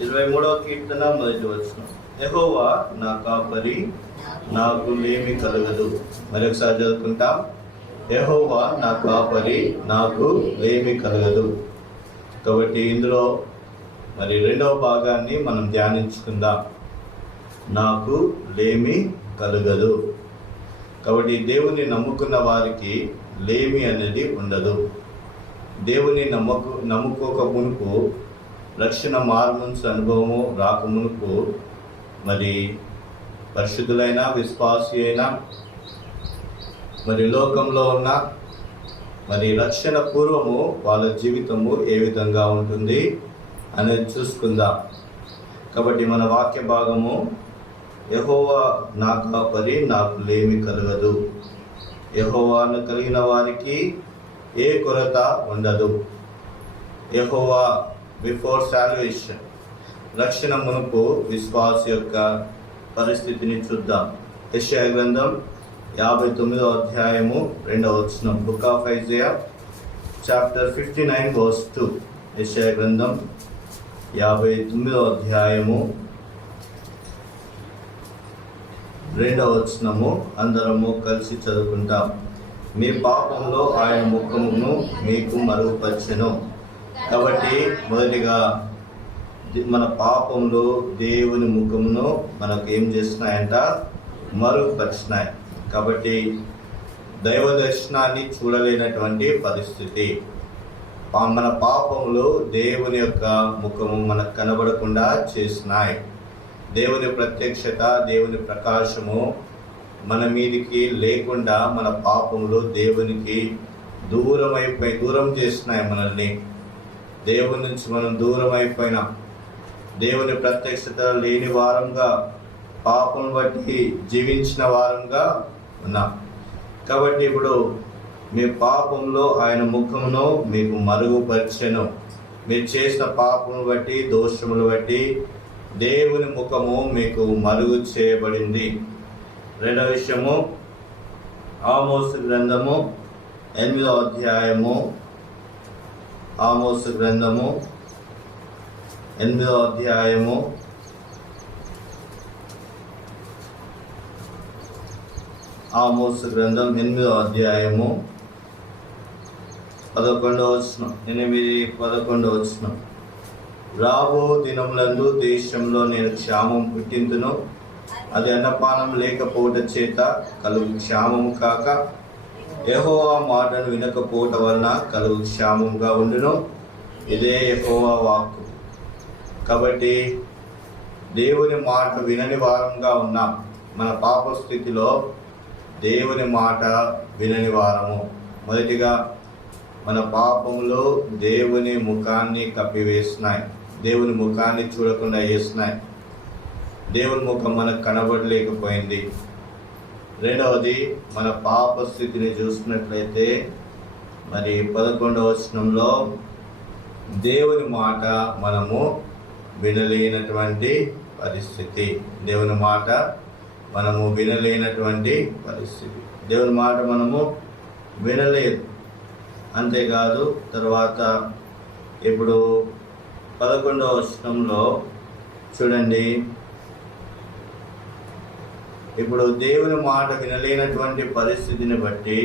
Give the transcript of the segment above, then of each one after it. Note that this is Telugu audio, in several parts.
23వ కీర్తన మొదటి వచనం, యెహోవా నా కాపరి, నాకు లేమి కలగదు. మరొకసారి చదువుకుంటాం. యెహోవా నా కాపరి, నాకు లేమి కలగదు. కాబట్టి ఇందులో మరి రెండవ భాగాన్ని మనం ధ్యానించుకుందాం. నాకు లేమి కలగదు. కాబట్టి దేవుని నమ్ముకున్న వారికి లేమి అనేది ఉండదు. దేవుని నమ్ముకోక మునుపు, రక్షణ మార్మన్స్ అనుభవము రాకమునుపు మరి పరిశుద్ధులైన విశ్వాసి అయినా మరి లోకంలో ఉన్న మరి రక్షణ పూర్వము వాళ్ళ జీవితము ఏ విధంగా ఉంటుంది అనేది చూసుకుందాం. కాబట్టి మన వాక్య భాగము, యెహోవా నా కాపరి, నాకు లేమి కలగదు. యెహోవాను కలిగిన వారికి ఏ కొరత ఉండదు. యెహోవా బిఫోర్ సాల్వేషన్, రక్షణ మునుపు విశ్వాస యొక్క పరిస్థితిని చూద్దాం. యెషయా గ్రంథం 59వ అధ్యాయము 2వ వచనం, book of Isaiah chapter 59 verse 2. యెషయా గ్రంథం 59వ అధ్యాయము 2వ వచనము అందరము కలిసి చదువుకుంటాం. మీ పాపంలో ఆయన ముఖమును మీకు మరుగుపరచెను. కాబట్టి మొదటిగా మన పాపంలో దేవుని ముఖమును మనకు ఏం చేస్తున్నాయంట? మరుగుపరిచినాయి. కాబట్టి దైవ దర్శనాన్ని చూడలేనటువంటి పరిస్థితి. మన పాపంలో దేవుని యొక్క ముఖము మనకు కనబడకుండా చేసినాయి. దేవుని ప్రత్యక్షత, దేవుని ప్రకాశము మన మీదికి లేకుండా మన పాపంలో దేవునికి దూరం చేసినాయి. మనల్ని దేవుని నుంచి మనం దూరం అయిపోయినాం. దేవుని ప్రత్యక్షత లేని వారంగా, పాపం బట్టి జీవించిన వారంగా ఉన్నాం. కాబట్టి ఇప్పుడు మీ పాపంలో ఆయన ముఖమును మీకు మరుగుపరిచెను. మీరు చేసిన పాపమును బట్టి, దోషములు బట్టి దేవుని ముఖము మీకు మరుగు చేయబడింది. రెండవ విషయము, ఆమోసు గ్రంథము 8వ అధ్యాయము, ఆమోసు గ్రంథము 8వ అధ్యాయము 8వ అధ్యాయము 11వ వచనం, 8-11వ వచనం. రాబో దినములందు దేశంలో నేను క్షామం పుట్టింతును, అది అన్నపానం లేకపోవట చేత కలుగు క్షామము కాక, యెహోవా మాటను వినకపోవట వలన కలుగు క్షామముగా ఉండును. ఇదే యెహోవా వాక్కు. కాబట్టి దేవుని మాట వినని వారంగా ఉన్నాం. మన పాప స్థితిలో దేవుని మాట వినని వారము. మొదటిగా మన పాపములో దేవుని ముఖాన్ని కప్పివేసినాయి. దేవుని ముఖాన్ని చూడకుండా చేసినాయి. దేవుని ముఖం మనకు కనబడలేకపోయింది. రెండవది, మన పాప స్థితిని చూసినట్లయితే మరి 11వ వచనంలో దేవుని మాట మనము వినలేనటువంటి పరిస్థితి. దేవుని మాట మనము వినలేనటువంటి పరిస్థితి. దేవుని మాట మనము వినలేదు. అంతేకాదు, తర్వాత ఇప్పుడు 11వ వచనంలో చూడండి, ఇప్పుడు దేవుని మాట వినలేనటువంటి పరిస్థితిని బట్టి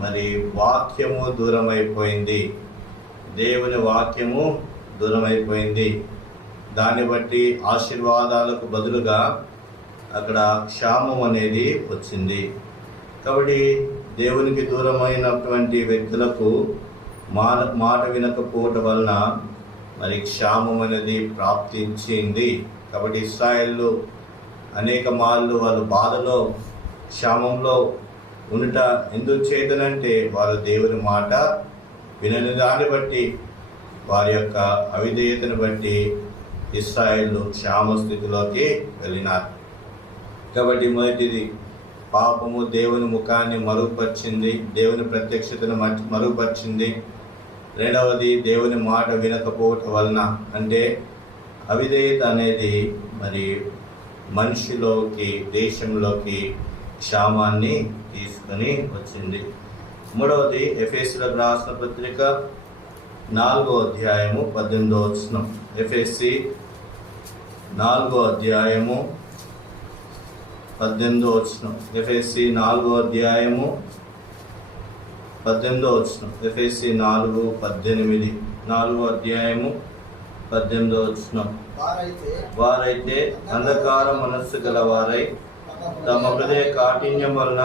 మరి వాక్యము దూరమైపోయింది. దేవుని వాక్యము దూరమైపోయింది. దాన్ని బట్టి ఆశీర్వాదాలకు బదులుగా అక్కడ క్షామం అనేది వచ్చింది. కాబట్టి దేవునికి దూరమైనటువంటి వ్యక్తులకు మాట వినకపోవటం వలన మరి క్షామం అనేది ప్రాప్తించింది. కాబట్టి ఇశ్రాయేలు అనేక మార్లు వాళ్ళు బాధలో, క్షామంలో ఉండుట ఎందుకు చేతనంటే వారు దేవుని మాట వినని దాన్ని బట్టి, వారి యొక్క అవిధేయతను బట్టి ఇశ్రాయేలు క్షామ స్థితిలోకి వెళ్ళినారు. కాబట్టి మొదటిది, పాపము దేవుని ముఖాన్ని మరుగుపరిచింది, దేవుని ప్రత్యక్షతను మరుగుపరిచింది. రెండవది, దేవుని మాట వినకపోవటం వలన, అంటే అవిధేయత అనేది మరి మనిషిలోకి, దేశంలోకి క్షామాన్ని తీసుకొని వచ్చింది. మూడవది, ఎఫెసీయులకు రాసిన పత్రిక 4వ అధ్యాయము 18వ వచనం. ఎఫెసీ 4వ అధ్యాయము 18వ వచనం. ఎఫెసీ 4వ అధ్యాయము 18వ వచనం. ఎఫెసీ 4:18. 4వ అధ్యాయము 18వ వచనం. వారైతే అంధకార మనస్సు గల వారై తమ హృదయ కాఠిన్యం వలన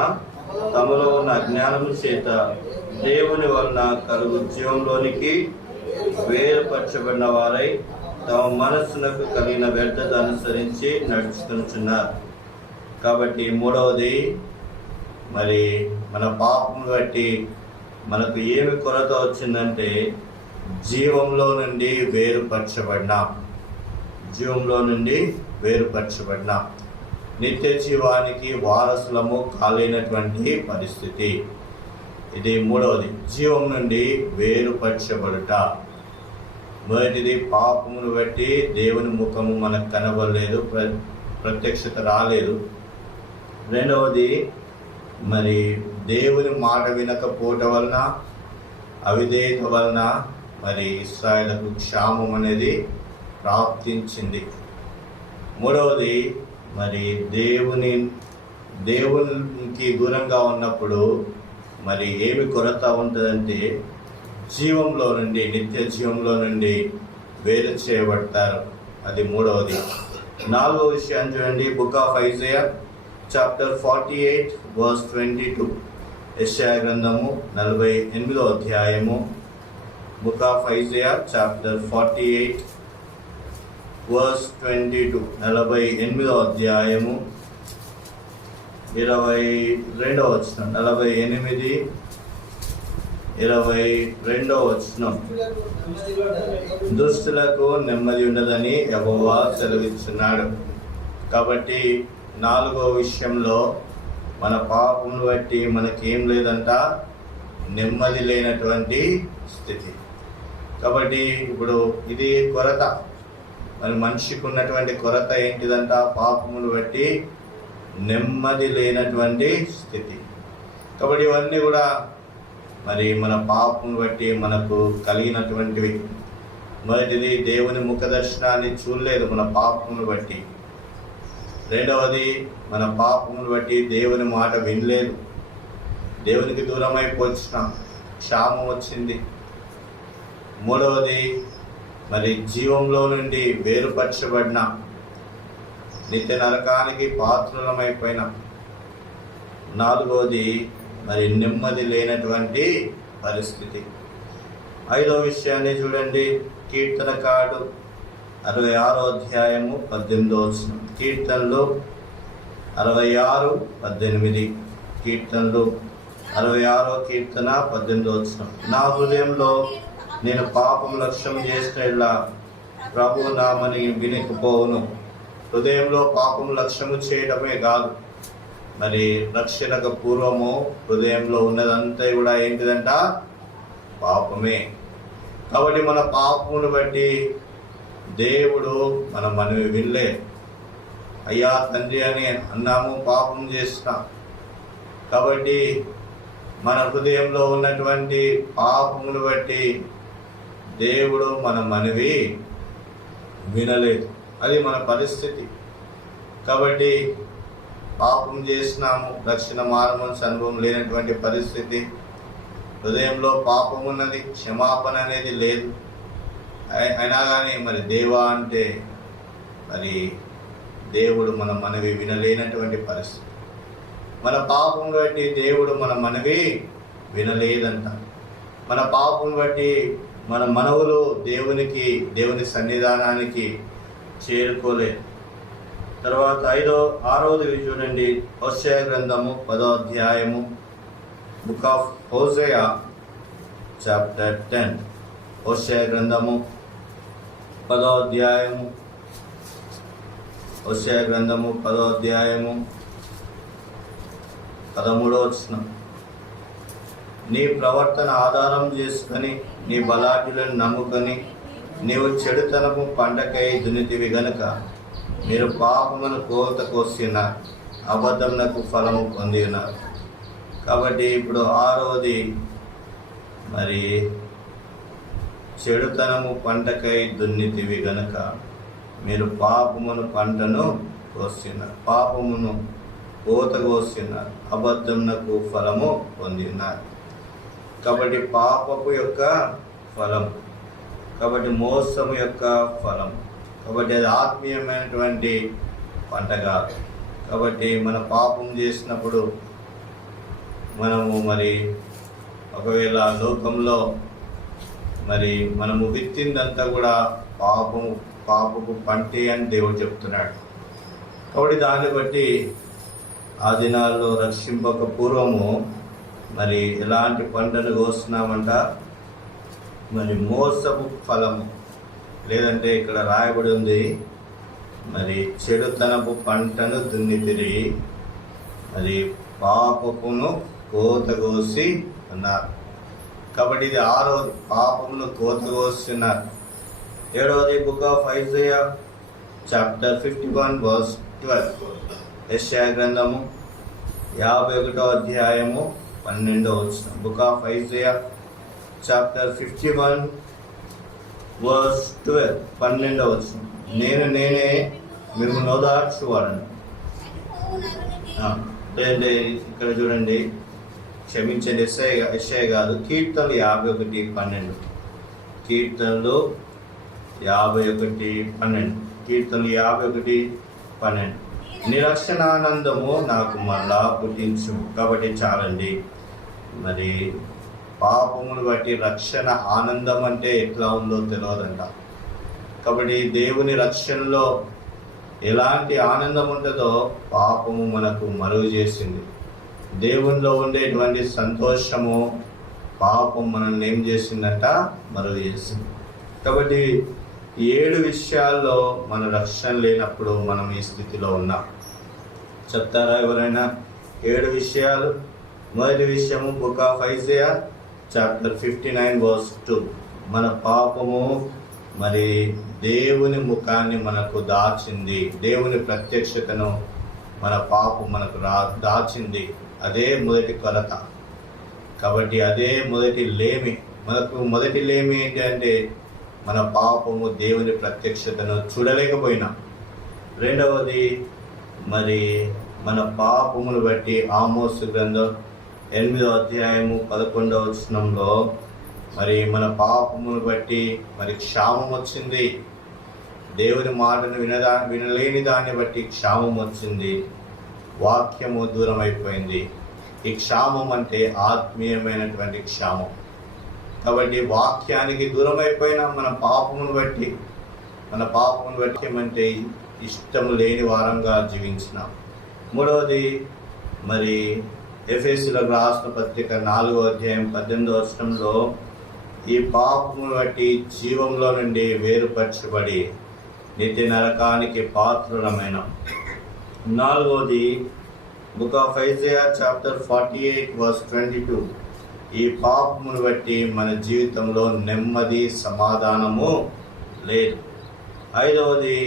తమలో ఉన్న అజ్ఞానము చేత దేవుని వలన కలుగు జీవంలోనికి వేరుపరచబడిన వారై తమ మనస్సునకు కలిగిన వ్యర్థత అనుసరించి నడుచుకుంటున్నారు. కాబట్టి మూడవది, మరి మన పాపం బట్టి మనకు ఏమి కొరత వచ్చిందంటే జీవంలో నుండి వేరుపరచబడినాం. జీవంలో నుండి వేరుపరచబడినాం. నిత్య జీవానికి వారసులము కాలేనటువంటి పరిస్థితి. ఇది మూడవది, జీవం నుండి వేరుపరచబడుట. మొదటిది, పాపమును బట్టి దేవుని ముఖము మనకు కనబడలేదు, ప్రత్యక్షత రాలేదు. రెండవది, మరి దేవుని మాట వినకపోవటం వలన, అవిధేయత వలన మరి ఇశ్రాయేలుకు క్షామం అనేది ప్రాప్తించింది. మూడవది, మరి దేవునికి దూరంగా ఉన్నప్పుడు మరి ఏమి కొరత ఉంటుందంటే జీవంలో నుండి, నిత్య జీవంలో నుండి వేరు చేయబడతారు. అది మూడవది. 4వ విషయం చూడండి, బుక్ ఆఫ్ ఐజయా చాప్టర్ 48:22. యెషయా గ్రంథము 48వ అధ్యాయము. Book of Isaiah chapter 48:22. 48వ అధ్యాయము 22వ వచనం. 48:22వ వచనం. దుష్టులకు నెమ్మది ఉండదని యెహోవా సెలవిస్తున్నాడు. కాబట్టి 4వ విషయంలో మన పాపమును బట్టి మనకేం లేదంట, నెమ్మది లేనటువంటి స్థితి. కాబట్టి ఇప్పుడు ఇది కొరత. మరి మనిషికి ఉన్నటువంటి కొరత ఏంటిదంట? పాపమును బట్టి నెమ్మది లేనటువంటి స్థితి. కాబట్టి ఇవన్నీ కూడా మరి మన పాపమును బట్టి మనకు కలిగినటువంటివి. మొదటిది, దేవుని ముఖ దర్శనాన్ని చూడలేదు మన పాపమును బట్టి. రెండవది, మన పాపమును బట్టి దేవుని మాట వినలేదు, దేవునికి దూరం అయిపోయినాం, క్షామం వచ్చింది. మూడవది, మరి జీవంలో నుండి వేరుపరచబడిన, నిత్య నరకానికి పాత్రులమైపోయినాం. 4వది, మరి నెమ్మది లేనటువంటి పరిస్థితి. 5వ విషయాన్ని చూడండి, కీర్తనకారుడు 66వ అధ్యాయము 18వ వచనం. కీర్తనలు 66:18. కీర్తనలు 66వ కీర్తన 18వ వచనం. నా హృదయంలో నేను పాపం లక్ష్యం చేసినట్లా ప్రభు నామని వినకపోవును. హృదయంలో పాపం లక్ష్యము చేయడమే కాదు, మరి రక్షణకు పూర్వము హృదయంలో ఉన్నదంతా కూడా ఏంటిదంట? పాపమే. కాబట్టి మన పాపమును బట్టి దేవుడు మన మనవి వినలే. అయ్యా తండ్రి అని అన్నాము, పాపం చేస్తున్నాం. కాబట్టి మన హృదయంలో ఉన్నటువంటి పాపమును బట్టి దేవుడు మన మనవి వినలేదు. అది మన పరిస్థితి. కాబట్టి పాపం చేసినాము, రక్షణ మారమని అనుభవం లేనటువంటి పరిస్థితి. హృదయంలో పాపం ఉన్నది, క్షమాపణ అనేది లేదు. అయినా కానీ మరి దేవా అంటే మరి దేవుడు మన మనవి వినలేనటువంటి పరిస్థితి. మన పాపం బట్టి దేవుడు మన మనవి వినలేదంట. మన పాపం బట్టి మన మనవులు దేవుని సన్నిధానానికి చేరుకోలేదు. తర్వాత 6వది చూడండి, హోషేయ గ్రంథము 10వ అధ్యాయము. Book of Hosea chapter 10. హోషేయ గ్రంథము 10వ అధ్యాయము. హోషేయ గ్రంథము 10వ అధ్యాయము 13వ వచనం. నీ ప్రవర్తన ఆధారం చేసుకొని నీ బలాఢ్యులను నమ్ముకొని నీవు చెడుతనము పండకై దునితివి గనుక మీరు పాపమును కోత కోస్తున్నారు, అబద్ధమునకు ఫలము పొంది ఉన్నారు. కాబట్టి ఇప్పుడు 6వది, మరి చెడుతనము పంటకై దున్నితివి గనుక మీరు పాపమును పంటను కోస్తున్నారు, పాపమును కోత కోస్తున్నారు, అబద్ధమునకు ఫలము పొందినారు. కాబట్టి పాపపు యొక్క ఫలం, కాబట్టి మోసము యొక్క ఫలం, కాబట్టి అది ఆత్మీయమైనటువంటి పంట కాదు. కాబట్టి మన పాపం చేసినప్పుడు మనము మరి ఒకవేళ లోకంలో మరి మనము విత్తిందంతా కూడా పాపపు పంటే అని దేవుడు చెప్తున్నాడు. కాబట్టి దాన్ని బట్టి ఆ దినాల్లో రక్షింపక పూర్వము మరి ఎలాంటి పంటను కోస్తున్నామంట, మరి మోసపు ఫలము, లేదంటే ఇక్కడ రాయబడి ఉంది మరి చెడుతనపు పంటను దున్నితిరి, మరి పాపమును కోత కోసి అన్నారు. కాబట్టి ఇది 6వ పాపమును కోత కోస్తున్నారు. 7వది book of Isaiah chapter 51 verse 12. యెషయా గ్రంథము 51వ అధ్యాయము 12వ వచనం. Book of Isaiah chapter 51 verse 12, 12వ వచనం. నేనే మిమ్మల్ని ఓదార్చువాడను. లేదంటే ఇక్కడ చూడండి, క్షమించండి, యెషయా కాదు, కీర్తనలు 51:12. కీర్తనలు 51:12. కీర్తనలు 51:12. నిరక్షణానందము నాకు మళ్ళా పుట్టించు. కాబట్టి చాలండి, మరి పాపమును బట్టి రక్షణ ఆనందం అంటే ఎట్లా ఉందో తెలియదంట. కాబట్టి దేవుని రక్షణలో ఎలాంటి ఆనందం ఉంటుందో పాపము మనకు మరుగు చేసింది. దేవునిలో ఉండేటువంటి సంతోషము పాపం మనల్ని ఏం చేసిందంట, మరుగు చేసింది. కాబట్టి 7 విషయాల్లో మన రక్షణ లేనప్పుడు మనం ఈ స్థితిలో ఉన్నాం. చెప్తారా ఎవరైనా 7 విషయాలు? మొదటి విషయము book of Isaiah chapter 59 verse 2. మన పాపము మరి దేవుని ముఖాన్ని మనకు దాచింది, దేవుని ప్రత్యక్షతను మన పాపం మనకు దాచింది. అదే మొదటి కొరత. కాబట్టి అదే మొదటి లేమి. మనకు మొదటి లేమి ఏంటి అంటే మన పాపము దేవుని ప్రత్యక్షతను చూడలేకపోయినా. రెండవది మరి మన పాపమును బట్టి ఆమోసు గ్రంథం 8వ అధ్యాయము 11వ వచనంలో మరి మన పాపమును బట్టి మరి క్షామం వచ్చింది. దేవుని మాటను వినలేని దాన్ని బట్టి క్షామం వచ్చింది. వాక్యము దూరం అయిపోయింది. ఈ క్షామం అంటే ఆత్మీయమైనటువంటి క్షామం. కాబట్టి వాక్యానికి దూరం అయిపోయిన మన పాపమును బట్టి అంటే ఇష్టం లేని వారంగా జీవించినాం. మూడవది మరి ఎఫెసీయులకు రాసిన పత్రిక 4వ అధ్యాయం 18వ వచనంలో ఈ పాపమును బట్టి జీవంలో నుండి వేరుపరచబడి నిత్య నరకానికి పాత్రులమైన. 4వది book of Isaiah chapter 48 verse 22. ఈ పాపమును బట్టి మన జీవితంలో నెమ్మది సమాధానము లేదు. 5వది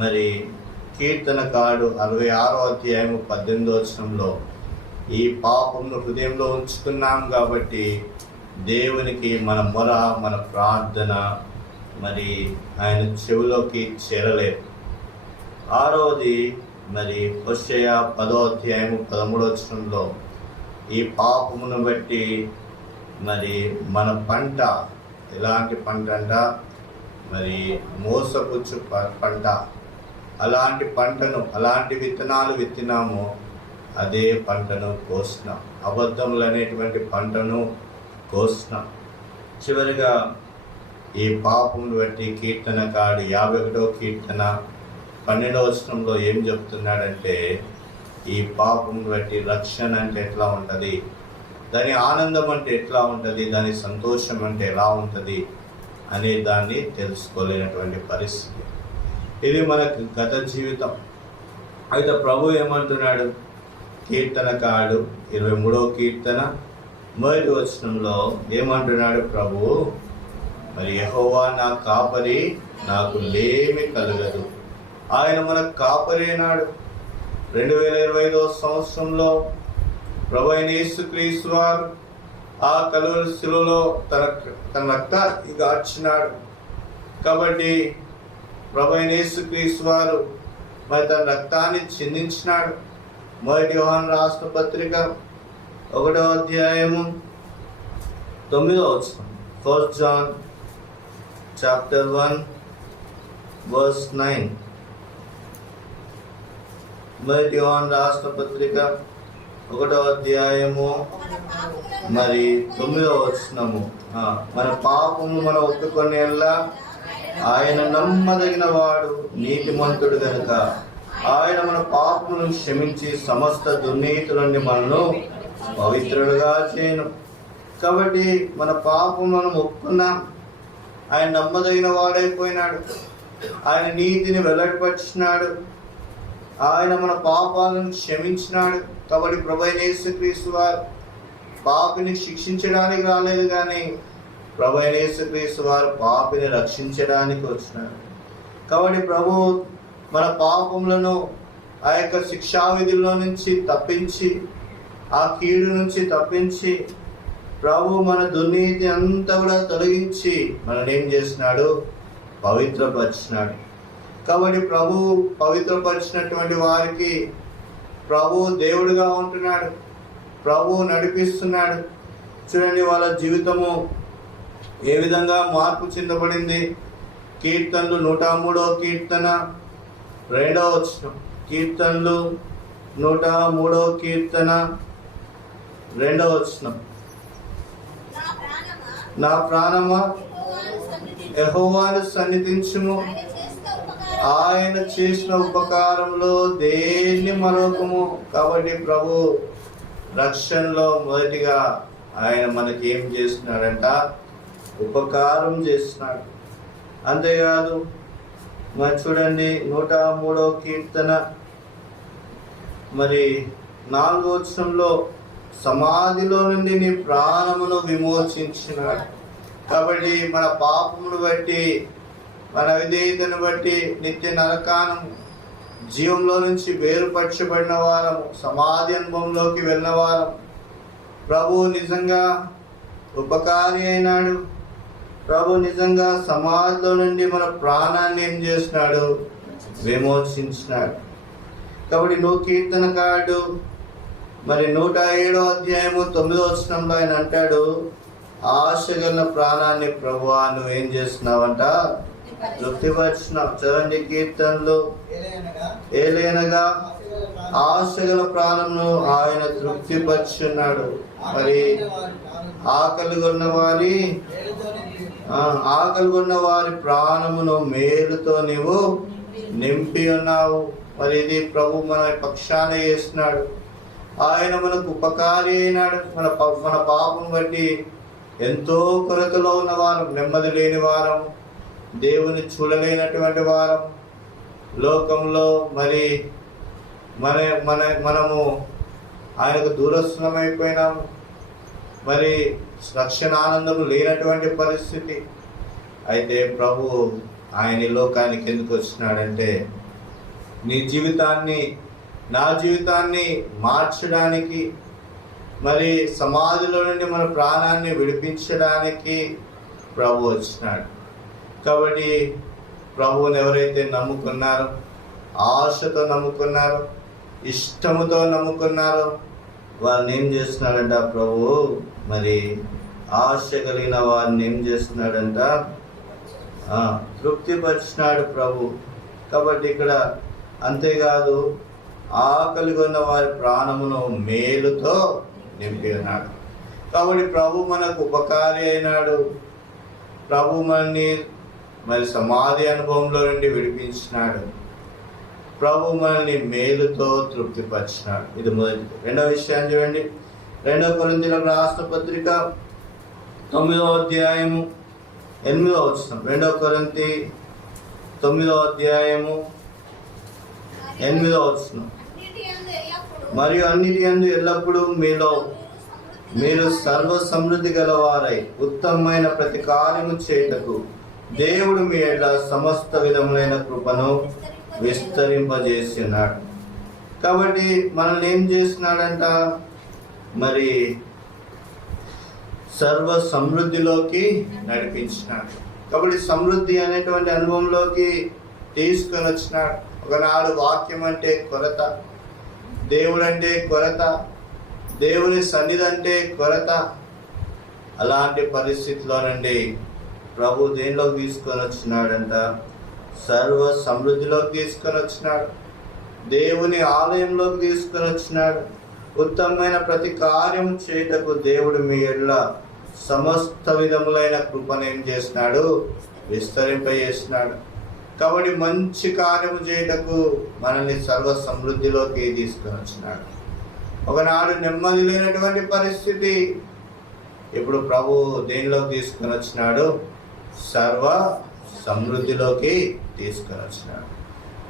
మరి కీర్తనకారుడు 66వ అధ్యాయము 18వ వచనంలో ఈ పాపమును హృదయంలో ఉంచుకున్నాం కాబట్టి దేవునికి మన మొర, మన ప్రార్థన మరి ఆయన చెవిలోకి చేరలేదు. 6వది మరి హోషేయ 10వ అధ్యాయము 13వ వచనంలో ఈ పాపమును బట్టి మరి మన పంట ఎలాంటి పంట అంట, మరి మోసపుచ్చు పంట. అలాంటి పంటను, అలాంటి విత్తనాలు విత్తినాము, అదే పంటను కోసినాం. అబద్ధములు అనేటువంటి పంటను కోసినాం. చివరిగా ఈ పాపమును బట్టి కీర్తనకారుడు 51వ కీర్తన 12వ వచనంలో ఏం చెప్తున్నాడంటే ఈ పాపమును బట్టి రక్షణ అంటే ఎట్లా ఉంటుంది, దాని ఆనందం అంటే ఎట్లా ఉంటుంది, దాని సంతోషం అంటే ఎలా ఉంటుంది అనే దాన్ని తెలుసుకోలేనటువంటి పరిస్థితి. ఇది మనకు గత జీవితం. అయితే ప్రభు ఏమంటున్నాడు? కీర్తనకారుడు 23వ కీర్తన 1వ వచనంలో ఏమంటున్నాడు ప్రభు? మరి యెహోవా నా కాపరి, నాకు లేమి కలగదు. ఆయన మనకు కాపరేనాడు. 2025వ సంవత్సరంలో ప్రభు అయిన యేసుక్రీస్తు వారు ఆ కలువరి శిలువలో తన రక్తాన్ని గార్చినాడు. కాబట్టి ప్రభువైన యేసుక్రీస్తు వారు మరి తన రక్తాన్ని చిందించినాడు. మొదటి యోహాను రాసిన పత్రిక 1వ అధ్యాయము 9వ వచనం. 1 John chapter 1 verse 9. మొదటి యోహాను రాసిన పత్రిక 1వ అధ్యాయము మరి 9వ వచనము. మన పాపము మనం ఒప్పుకొని ఎల్లా ఆయన నమ్మదగిన వాడు నీతిమంతుడు గనుక ఆయన మన పాపములను క్షమించి సమస్త దుర్నీతి నుండి మనను పవిత్రులుగా చేయను. కాబట్టి మన పాపములను ఒప్పుకున్నాం, ఆయన నమ్మదగిన వాడైపోయినాడు, ఆయన నీతిని వెల్లడిపరిచినాడు, ఆయన మన పాపాలను క్షమించినాడు. కాబట్టి ప్రభువైన యేసుక్రీస్తు వారు పాపిని శిక్షించడానికి రాలేదు, కానీ ప్రభువైన యేసుక్రీస్తు వారు పాపిని రక్షించడానికి వచ్చినాడు. కాబట్టి ప్రభు మన పాపములను ఆ యొక్క శిక్షావిధిలో నుంచి తప్పించి, ఆ కీడు నుంచి తప్పించి, ప్రభు మన దుర్నీతి అంతా కూడా తొలగించి మనల్ని ఏం చేసినాడు? పవిత్రపరిచినాడు. కాబట్టి ప్రభు పవిత్రపరిచినటువంటి వారికి ప్రభు దేవుడుగా ఉంటున్నాడు, ప్రభు నడిపిస్తున్నాడు. చూడండి వాళ్ళ జీవితము ఏ విధంగా మార్పు చెందబడింది. కీర్తనలు 103వ కీర్తన 2వ వచనం. కీర్తనలు 103వ కీర్తన 2వ వచనం. నా ప్రాణమా యెహోవాను సన్నిధించుము, ఆయన చేసిన ఉపకారంలో దేన్ని మరొకము. కాబట్టి ప్రభు రక్షణలో మొదటిగా ఆయన మనకి ఏం చేస్తున్నాడంట? ఉపకారం చేస్తున్నాడు. అంతేకాదు మరి చూడండి 103వ కీర్తన మరి 4వ వచనంలో సమాధిలో నుండి నీ ప్రాణమును విమోచించినాడు. కాబట్టి మన పాపమును బట్టి, మన విధేయతను బట్టి నిత్య నరకానం జీవంలో నుంచి వేరుపరచబడిన వారము, సమాధి అనుభవంలోకి వెళ్ళిన వారం. ప్రభు నిజంగా ఉపకారి అయినాడు. ప్రభు నిజంగా సమాధిలో నుండి మన ప్రాణాన్ని ఏం చేసినాడు? విమోచించినాడు. కాబట్టి కీర్తనకారుడు మరి 107వ అధ్యాయము 9వ వచనంలో ఆయన అంటాడు, ఆశగల ప్రాణాన్ని ప్రభువా నువ్వేం చేస్తున్నావంట? తృప్తిపరిచినావు. చదవండి కీర్తనలు. ఏలైనగా ఆశగల ప్రాణంను ఆయన తృప్తిపరిచున్నాడు. మరి ఆకలి కొన్న వారి ప్రాణమును మేలుతో నీవు నింపి ఉన్నావు. మరి ఇది ప్రభు మన పక్షాన చేస్తున్నాడు. ఆయన మనకు ఉపకారి అయినాడు. మన పాపం బట్టి ఎంతో కొరతలో ఉన్న వారం, నెమ్మది లేని వారం, దేవుని చూడలేనటువంటి వారం, లోకంలో మరి మనము ఆయనకు దూరస్థమైపోయినాము. మరి రక్షణ ఆనందం లేనటువంటి పరిస్థితి. అయితే ప్రభు ఆయన లోకానికి ఎందుకు వచ్చినాడంటే నీ జీవితాన్ని, నా జీవితాన్ని మార్చడానికి, మరి సమాధిలో నుండి మన ప్రాణాన్ని విడిపించడానికి ప్రభు వచ్చినాడు. కాబట్టి ప్రభువుని ఎవరైతే నమ్ముకున్నారో, ఆశతో నమ్ముకున్నారో, ఇష్టముతో నమ్ముకున్నారో వారిని ఏం చేస్తున్నాడంట ప్రభు? మరి ఆశ కలిగిన వారిని ఏం చేస్తున్నాడంట? తృప్తిపరిచినాడు ప్రభు. కాబట్టి ఇక్కడ అంతేకాదు, ఆకలి కొన్న వారి ప్రాణమును మేలుతో నింపి ఉన్నాడు. కాబట్టి ప్రభు మనకు ఉపకారి అయినాడు. ప్రభు మనని మరి సమాధి అనుభవంలో నుండి విడిపించినాడు. ప్రభు మనల్ని మేలుతో తృప్తిపరిచినాడు. ఇది మొదటి. రెండవ విషయాన్ని చూడండి. 2 కొరింథీయులకు రాసిన పత్రిక 9వ అధ్యాయము 8వ వచనం. 2 కొరింథీ 9వ అధ్యాయము 8వ వచనం. మరియు అన్నిటి యందు ఎల్లప్పుడూ మీరు సర్వ సమృద్ధి గలవారై ఉత్తమమైన ప్రతి కార్యము చేయుటకు దేవుడు మీ ఎడల సమస్త విధములైన కృపను విస్తరింపజేస్తున్నాడు. కాబట్టి మనల్ని ఏం చేస్తున్నాడంట? మరి సర్వ సమృద్ధిలోకి నడిపించినాడు. కాబట్టి సమృద్ధి అనేటువంటి అనుభవంలోకి తీసుకొని వచ్చినాడు. ఒకనాడు వాక్యం అంటే కొరత, దేవుడు అంటే కొరత, దేవుని సన్నిధి అంటే కొరత. అలాంటి పరిస్థితిలో నుండి ప్రభు దేనిలోకి తీసుకొని వచ్చినాడంట? సర్వ సమృద్ధిలోకి తీసుకొని వచ్చినాడు. దేవుని ఆలయంలోకి తీసుకొని వచ్చినాడు. ఉత్తమమైన ప్రతి కార్యం చేయుటకు దేవుడు మీ ఎడల సమస్త విధములైన కృపను ఏం చేసినాడు? విస్తరింపజేసినాడు. కాబట్టి మంచి కార్యము చేయుటకు మనల్ని సర్వ సమృద్ధిలోకి తీసుకొని వచ్చినాడు. ఒకనాడు నెమ్మది లేనటువంటి పరిస్థితి, ఇప్పుడు ప్రభు దేనిలోకి తీసుకొని వచ్చినాడు? సర్వ సమృద్ధిలోకి తీసుకొని వచ్చినాడు.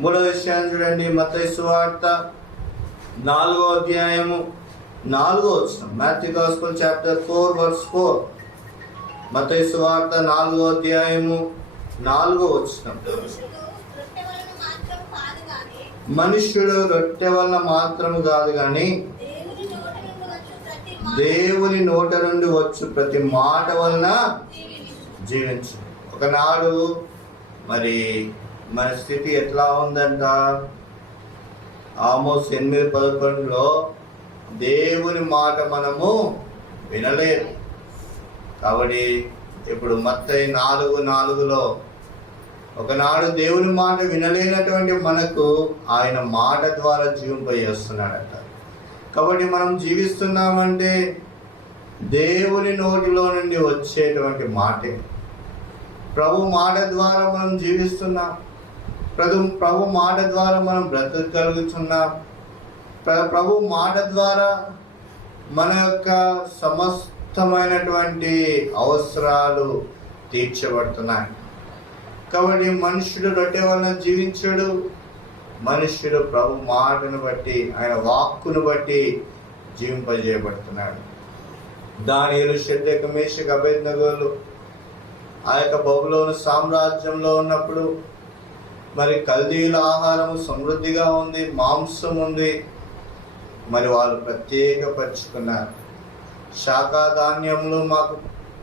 మూడో విషయాన్ని చూడండి, మత్తయి సువార్త 4వ అధ్యాయము 4వ వచనం. Matthew gospel chapter 4 verse 4. మత్తయి సువార్త 4వ అధ్యాయము 4వ వచనం. మనుష్యుడు రొట్టె వలన మాత్రము కాదు కానీ దేవుని నోట నుండి వచ్చు ప్రతి మాట వలన జీవించు. ఒకనాడు మరి మన స్థితి ఎట్లా ఉందంట? ఆమోస్ 8:11 దేవుని మాట మనము వినలేదు. కాబట్టి ఇప్పుడు మత్తయి 4:4 ఒకనాడు దేవుని మాట వినలేనటువంటి మనకు ఆయన మాట ద్వారా జీవింపజేస్తున్నాడట. కాబట్టి మనం జీవిస్తున్నామంటే దేవుని నోటిలో నుండి వచ్చేటువంటి మాటే. ప్రభు మాట ద్వారా మనం జీవిస్తున్నాం. ప్రభు మాట ద్వారా మనం బ్రతకగలుగుతున్నాం. ప్రభు మాట ద్వారా మన యొక్క సమస్తమైనటువంటి అవసరాలు తీర్చబడుతున్నాయి. కాబట్టి మనుష్యుడు రొట్టె వలన జీవించడు. మనుష్యుడు ప్రభు మాటను బట్టి, ఆయన వాక్కును బట్టి జీవింపజేయబడుతున్నాడు. దానియేలు, షద్రకు, మేషకు, అబేద్నెగోలు ఆ యొక్క బబులోను సామ్రాజ్యంలో ఉన్నప్పుడు మరి కల్దీయుల ఆహారము సమృద్ధిగా ఉంది, మాంసం ఉంది. మరి వాళ్ళు ప్రత్యేకపరుచుకున్నారు. శాఖా ధాన్యములు మాకు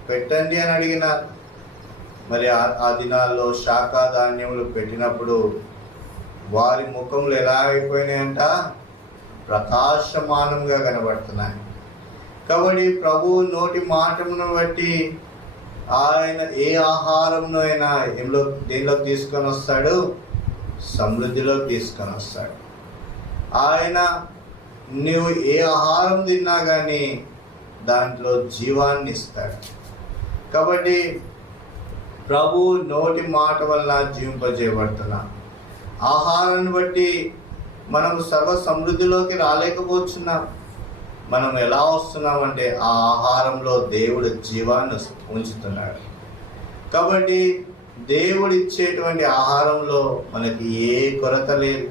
పెట్టండి అని అడిగినారు. మరి ఆ దినాల్లో శాఖా ధాన్యములు పెట్టినప్పుడు వారి ముఖములు ఎలా అయిపోయినాయంట? ప్రకాశమానంగా కనబడుతున్నాయి. కాబట్టి ప్రభు నోటి మాటను బట్టి ఆయన ఏ ఆహారంలో అయినా దేనిలోకి తీసుకొని వస్తాడు? సమృద్ధిలోకి తీసుకొని వస్తాడు. ఆయన నువ్వు ఏ ఆహారం తిన్నా కానీ దాంట్లో జీవాన్ని ఇస్తాడు. కాబట్టి ప్రభు నోటి మాట వల్ల జీవింపజేయబడుతున్నాం. ఆహారాన్ని బట్టి మనం సర్వ సమృద్ధిలోకి రాలేకపోతున్నాం. మనం ఎలా వస్తున్నామంటే ఆ ఆహారంలో దేవుడు జీవాన్ని ఉంచుతున్నాడు. కాబట్టి దేవుడు ఇచ్చేటువంటి ఆహారంలో మనకి ఏ కొరత లేదు.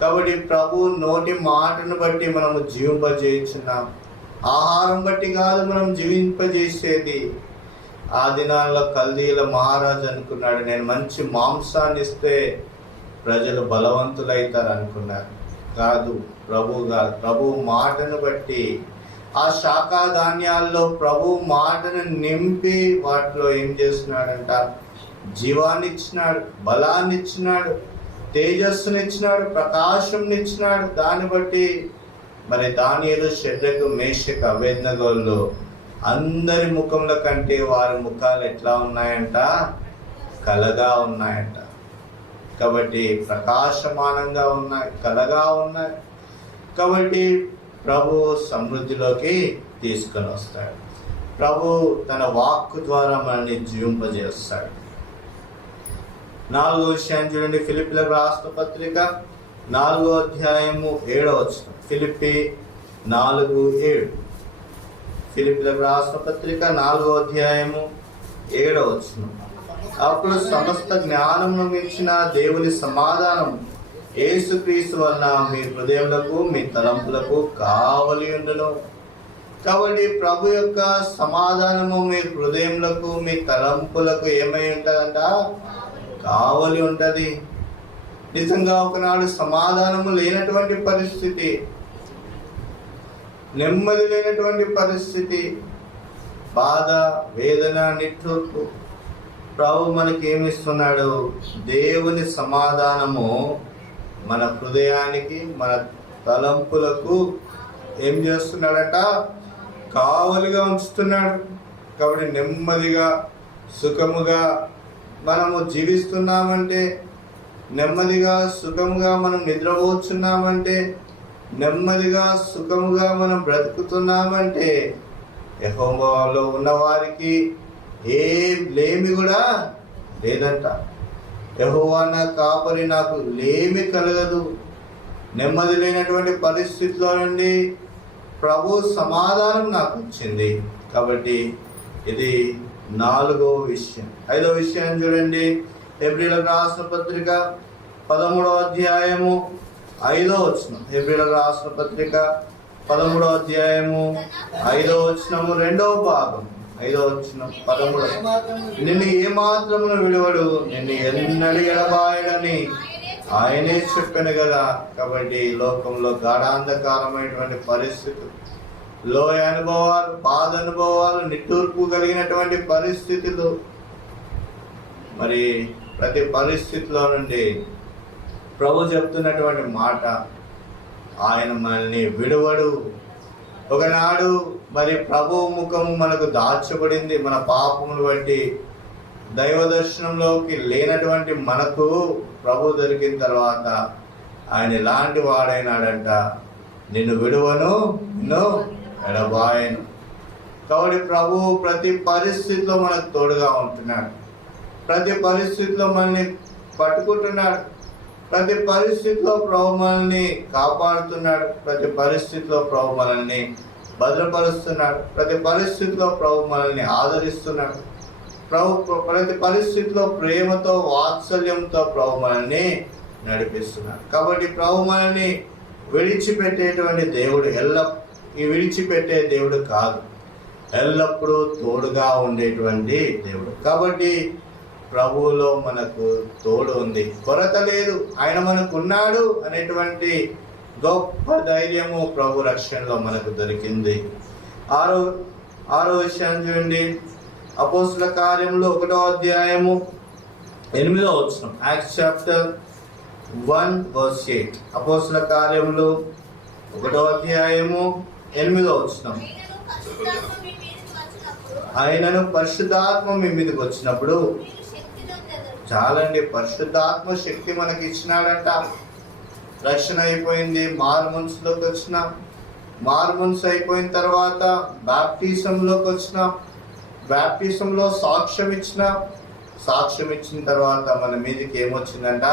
కాబట్టి ప్రభు నోటి మాటను బట్టి మనము జీవింపజేస్తున్నాం. ఆహారం బట్టి కాదు మనం జీవింపజేసేది. ఆ దినాల్లో కల్దీల మహారాజు అనుకున్నాడు, నేను మంచి మాంసాన్ని ఇస్తే ప్రజలు బలవంతులైతారు అనుకున్నారు. కాదు, ప్రభు మాటను బట్టి ఆ శాఖా ధాన్యాల్లో ప్రభు మాటను నింపి వాటిలో ఏం చేస్తున్నాడంట? జీవాన్ని ఇచ్చినాడు, బలాన్ని ఇచ్చినాడు, తేజస్సునిచ్చినాడు, ప్రకాశంనిచ్చినాడు. దాన్ని బట్టి మరి దానియేలు, షద్రకు, మేషకు, అబేద్నెగోలు అందరి ముఖముల కంటే వారి ముఖాలు ఎట్లా ఉన్నాయంట? కలగా ఉన్నాయంట. కాబట్టి ప్రకాశమానంగా ఉన్నాయి, కలగా ఉన్నాయి. కాబట్టి ప్రభు సమృద్ధిలోకి తీసుకొని వస్తాడు. ప్రభు తన వాక్కు ద్వారా మనల్ని జీవింపజేస్తాడు. 4వ విషయాన్ని చూడండి, ఫిలిప్పీలకు రాసిన పత్రిక 4వ అధ్యాయము 7వ వచనం. ఫిలిప్పీ 4:7. ఫిలిప్పీలకు రాసిన పత్రిక 4వ అధ్యాయము 7వ వచనం. అప్పుడు సమస్త జ్ఞానమును మించిన దేవుని సమాధానం యేసుక్రీస్తు వలన మీ హృదయములకు, మీ తలంపులకు కావలి ఉండును. కాబట్టి ప్రభు యొక్క సమాధానము మీ హృదయములకు, మీ తలంపులకు ఏమై ఉంటుందంట? కావలి ఉంటది. నిజంగా ఒకనాడు సమాధానము లేనటువంటి పరిస్థితి, నెమ్మది లేనటువంటి పరిస్థితి, బాధ, వేదన, నిట్టూర్పు. ప్రభు మనకి ఏమిస్తున్నాడు? దేవుని సమాధానము మన హృదయానికి, మన తలంపులకు ఏం చేస్తున్నాడట? కావలిగా ఉంచుతున్నాడు. కాబట్టి నెమ్మదిగా సుఖముగా మనము జీవిస్తున్నామంటే, నెమ్మదిగా సుఖముగా మనం నిద్రపోతున్నామంటే, నెమ్మదిగా సుఖముగా మనం బ్రతుకుతున్నామంటే, యెహోవాలో ఉన్న వారికి ఏ లేమి కూడా లేదంట. యెహోవా నా కాపరి, నాకు లేమి కలగదు. నెమ్మది లేనటువంటి పరిస్థితుల నుండి ప్రభు సమాధానం నాకు వచ్చింది. కాబట్టి ఇది 4వ విషయం. 5వ విషయం చూడండి. హెబ్రీయులకు రాసిన పత్రిక 13వ అధ్యాయము 5వ వచనం. హెబ్రీయులకు రాసిన పత్రిక 13వ అధ్యాయము 5వ వచనము 2వ భాగం 5వ వచనం 13. నిన్ను ఏమాత్రమును విడువడు, నిన్ను ఎన్నడూ ఎడబాయడని ఆయనే చెప్పాను కదా. కాబట్టి లోకంలో గాఢాంధకారమైనటువంటి పరిస్థితులు, లోయ అనుభవాలు, బాధ అనుభవాలు, నిట్టూర్పు కలిగినటువంటి పరిస్థితులు, మరి ప్రతి పరిస్థితిలో నుండి ప్రభు చెప్తున్నటువంటి మాట, ఆయన మనల్ని విడువడు. ఒకనాడు మరి ప్రభు ముఖము మనకు దాచబడింది. మన పాపమును బట్టి దైవ దర్శనంలోకి లేనటువంటి మనకు ప్రభు దొరికిన తర్వాత ఆయన ఎలాంటి వాడైనాడంట? నిన్ను విడువను, నిన్ను ఎడబాయను. కాబట్టి ప్రభు ప్రతి పరిస్థితిలో మనకు తోడుగా ఉంటున్నాడు. ప్రతి పరిస్థితిలో మనల్ని పట్టుకుంటున్నాడు. ప్రతి పరిస్థితిలో ప్రభు మనల్ని కాపాడుతున్నాడు. ప్రతి పరిస్థితిలో ప్రభు మనల్ని భద్రపరుస్తున్నాడు. ప్రతి పరిస్థితిలో ప్రభు మనల్ని ఆదరిస్తున్నాడు. ప్రతి పరిస్థితిలో ప్రేమతో, వాత్సల్యంతో ప్రభు మనల్ని నడిపిస్తున్నాడు. కాబట్టి ప్రభు మనల్ని విడిచిపెట్టేటువంటి దేవుడు, విడిచిపెట్టే దేవుడు కాదు, ఎల్లప్పుడూ తోడుగా ఉండేటువంటి దేవుడు. కాబట్టి ప్రభువులో మనకు తోడు ఉంది, కొరత లేదు. ఆయన మనకు ఉన్నాడు అనేటువంటి గొప్ప ధైర్యము ప్రభు రక్షణలో మనకు దొరికింది. ఆరో విషయాన్ని చూడండి. అపోస్తుల కార్యములు 1వ అధ్యాయము 8వ వచనం. Acts chapter 1:8. అపోస్తుల కార్యములు 1వ అధ్యాయము 8వ వచనం. ఆయనను పరిశుద్ధాత్మ మీ మీదకి వచ్చినప్పుడు, చాలండి, పరిశుద్ధాత్మ శక్తి మనకి ఇచ్చినాడంట. రక్షణ అయిపోయింది, మారుమనసులోకి వచ్చినాం. మారుమనసు అయిపోయిన తర్వాత బాప్టిజంలోకి వచ్చినాం. బాప్టిజంలో సాక్ష్యం ఇచ్చినాం. సాక్ష్యం ఇచ్చిన తర్వాత మన మీదకి ఏమొచ్చిందంట?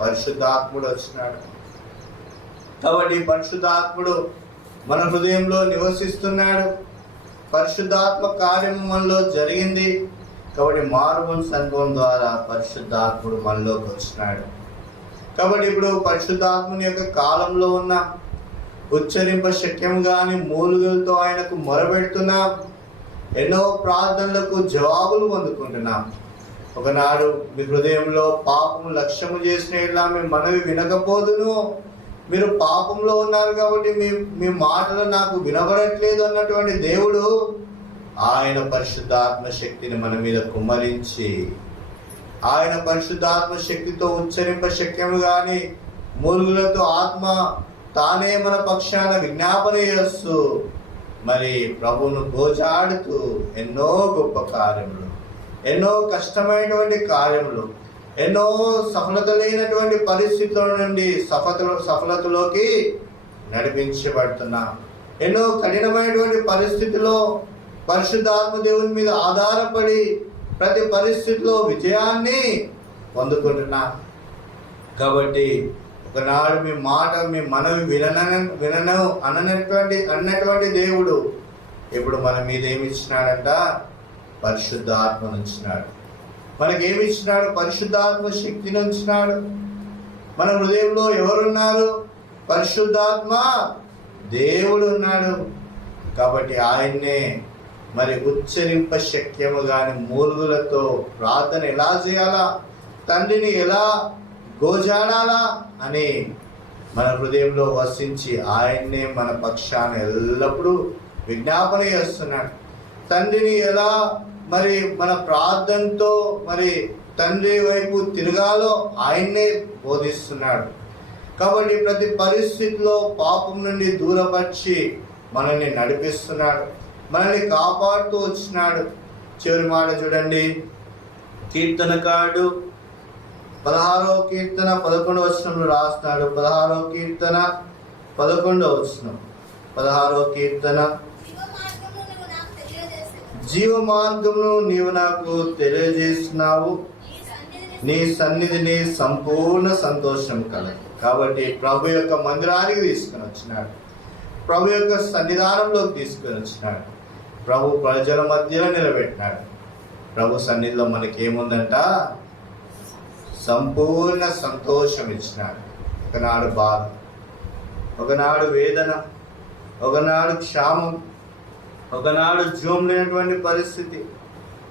పరిశుద్ధాత్ముడు వచ్చినాడు. కాబట్టి పరిశుద్ధాత్ముడు మన హృదయంలో నివసిస్తున్నాడు. పరిశుద్ధాత్మ కార్యం మనలో జరిగింది. కాబట్టి మారుమనసు అనుభవం ద్వారా పరిశుద్ధాత్ముడు మనలోకి వచ్చినాడు. కాబట్టి ఇప్పుడు పరిశుద్ధాత్ముని యొక్క కాలంలో ఉన్న ఉచ్చరింప శక్యం గాని మూలుగులతో ఆయనకు మొరబెడుతున్నాం. ఎన్నో ప్రార్థనలకు జవాబులు పొందుకుంటున్నాం. ఒకనాడు మీ హృదయంలో పాపము లక్ష్యము చేసిన మీ మనవి వినకపోదును, మీరు పాపంలో ఉన్నారు కాబట్టి మీ మాటలు నాకు వినబడట్లేదు అన్నటువంటి దేవుడు ఆయన పరిశుద్ధాత్మ శక్తిని మన మీద కుమ్మరించి, ఆయన పరిశుద్ధాత్మ శక్తితో ఉచ్చరింప శక్యము గాని మూలుగులతో ఆత్మ తానే మన పక్షాన విజ్ఞాపన చేస్తూ మరి ప్రభువును గోజాడుతూ ఎన్నో గొప్ప కార్యములు, ఎన్నో కష్టమైనటువంటి కార్యములు, ఎన్నో సఫలత లేనటువంటి పరిస్థితుల నుండి సఫలతలోకి నడిపించబడుతున్నాం. ఎన్నో కఠినమైనటువంటి పరిస్థితిలో పరిశుద్ధాత్మ దేవుని మీద ఆధారపడి ప్రతి పరిస్థితిలో విజయాన్ని పొందుకుంటున్నాం. కాబట్టి ఒకనాడు మీ మాట, మీ మనవి వినను అన్నటువంటి దేవుడు ఇప్పుడు మన మీద ఏమి ఇచ్చినాడంట? పరిశుద్ధాత్మను ఇచ్చినాడు. మనకేమి ఇచ్చినాడు? పరిశుద్ధాత్మ శక్తిని ఇచ్చినాడు. మన హృదయంలో ఎవరున్నారు? పరిశుద్ధాత్మ దేవుడు ఉన్నాడు. కాబట్టి ఆయన్నే మరి ఉచ్చరింప శక్యము గాని మూలుగులతో ప్రార్థన ఎలా చేయాలా, తండ్రిని ఎలా గోజాడాలా అని మన హృదయంలో వసించి ఆయన్నే మన పక్షాన ఎల్లప్పుడూ విజ్ఞాపన చేస్తున్నాడు. తండ్రిని ఎలా మరి మన ప్రార్థనతో మరి తండ్రి వైపు తిరగాలో ఆయన్నే బోధిస్తున్నాడు. కాబట్టి ప్రతి పరిస్థితిలో పాపం నుండి దూరపరిచి మనల్ని నడిపిస్తున్నాడు, మనల్ని కాపాడుతూ వచ్చినాడు. చివరి మాట చూడండి, కీర్తనకారుడు 16వ కీర్తన 11వ వచనంలో రాస్తున్నాడు. 16వ కీర్తన 11వ వచనం. 16వ కీర్తన, జీవ మార్గమును నీవు నాకు తెలియజేస్తున్నావు, నీ సన్నిధిని సంపూర్ణ సంతోషం కలదు. కాబట్టి ప్రభు యొక్క మందిరానికి తీసుకొని వచ్చినాడు, ప్రభు యొక్క సన్నిధానంలోకి తీసుకొని వచ్చినాడు, ప్రభు ప్రజల మధ్యలో నిలబెట్టినాడు. ప్రభు సన్నిధిలో మనకి ఏముందంట? సంపూర్ణ సంతోషం ఇచ్చినాడు. ఒకనాడు బాధ, ఒకనాడు వేదన, ఒకనాడు క్షామం, ఒకనాడు జూమ్ లేనటువంటి పరిస్థితి,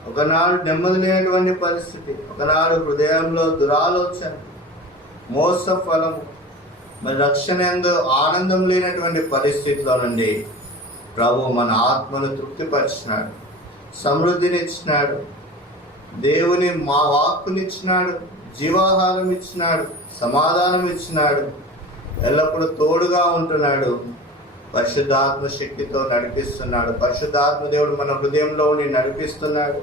ఒకనాడు నెమ్మది లేనటువంటి పరిస్థితి, ఒకనాడు హృదయంలో దురాలోచన, మోస ఫలము, మరి రక్షణ యందు ఆనందం లేనటువంటి పరిస్థితిలో నుండి ప్రభు మన ఆత్మను తృప్తిపరిచినాడు, సమృద్ధినిచ్చినాడు, దేవుని మా వాక్కునిచ్చినాడు, జీవాహారం ఇచ్చినాడు, సమాధానం ఇచ్చినాడు, ఎల్లప్పుడూ తోడుగా ఉంటున్నాడు, పరిశుద్ధాత్మ శక్తితో నడిపిస్తున్నాడు. పరిశుద్ధాత్మ దేవుడు మన హృదయంలో ఉండి నడిపిస్తున్నాడు.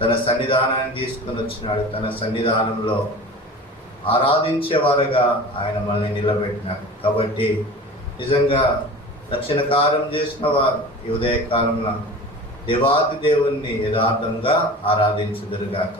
తన సన్నిధానాన్ని తీసుకుని వచ్చినాడు. తన సన్నిధానంలో ఆరాధించేవారుగా ఆయన మనల్ని నిలబెట్టినాడు. కాబట్టి నిజంగా రక్షణ కార్యం చేసిన వారు ఈ ఉదయ కాలంలో దేవాది దేవుణ్ణి యథార్థంగా ఆరాధించుదురుగాక.